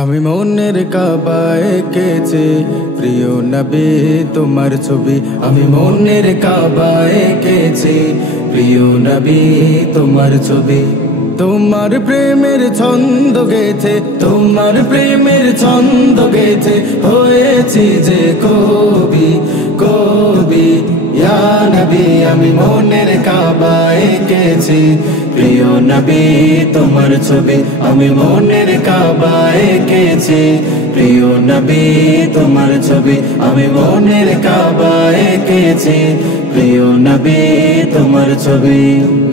আমি মনের কাবা এঁকেছি প্রিয় নবী তোমার ছবি। আমি মনের কাবা এঁকেছি প্রিয় নবী তোমার ছবি। তোমার প্রেমের ছন্দ গেথে, তোমার প্রেমের ছন্দ গেথে হয়েছি যে কবি কবি। ইয়া নবী আমি মনের কাবা এঁকেছি প্রিয় নবী তোমার ছবি। আমি মনের কাবা এঁকেছি প্রিয় নবী তোমার ছবি। আমি মনের কাবা এঁকেছি প্রিয় নবী তোমার ছবি।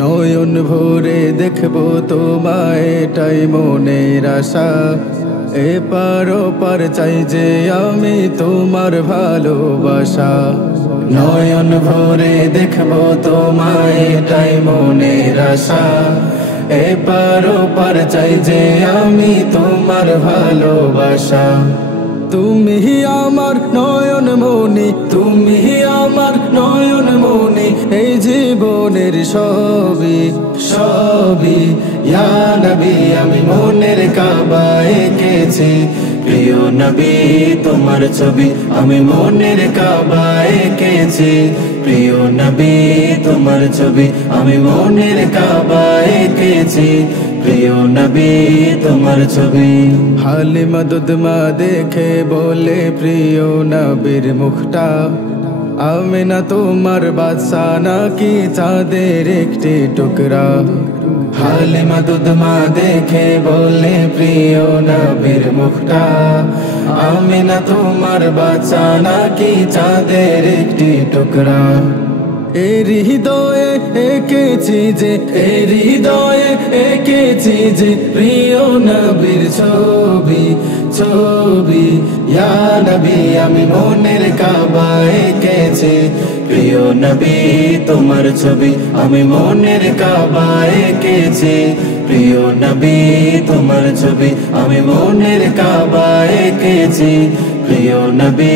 নয়ন ভরে দেখবো তোমায় এটাই মনের আশা। এপার ওপার চাই যে আমি তোমার ভালোবাসা। নয়ন ভরে দেখবো তোমায় এটাই মনের আশা। এপার ওপার চাই যে আমি তোমার ভালোবাসা। তুমি আমার নয়ন মনি, তুমি আমার নয়ন মনি, এই জীবনের সবই সবই। ইয়া নবী আমি মনের কাবা এঁকেছি প্রিয় নবী তোমার ছবি। আমি মনের কাবা এঁকেছি প্রিয় নবী তোমার ছবি। আমি মনের কাবা এঁকেছি প্রিয় নবী তোমার ছবি। হালিমা দুধমা দেখে বলে প্রিয় নবীর মুখটা, আমিনা তোমার বাদশা নাকি চাঁদের একটি টুকরা। হালিমা দুধমা দেখে বলে প্রিয় নবীর মুখটা, আমিনা তোমার বাদশা নাকি চাঁদের একটি টুকরা। এর হৃদয়ে এঁকেছি যে, এর হৃদয়ে এঁকেছি যে প্রিয় নবীর ছবি ছবি। ইয়া নবী আমি মনের কাবা এঁকেছি প্রিয় নবী তোমার ছবি। আমি মনের কাবা এঁকেছি প্রিয় নবী তোমার ছবি। আমি মনের কাবা এঁকেছি প্রিয় নবী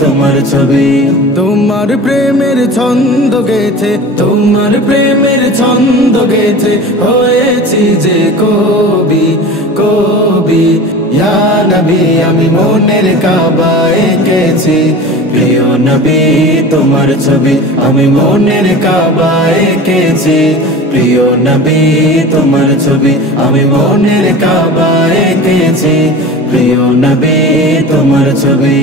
তোমার ছবি। তোমার প্রেমের ছন্দ গেথে, তোমার প্রেমের ছন্দ গেথে হয়েছি যে কবি কবি। ইয়া নবী আমি মনের কাবা এঁকেছি প্রিয় নবী তোমার ছবি। আমি মনের কাবা এঁকেছি প্রিয় নবী তোমার ছবি। আমি মনের কাবা এঁকেছি প্রিয় নবী তোমার ছবি।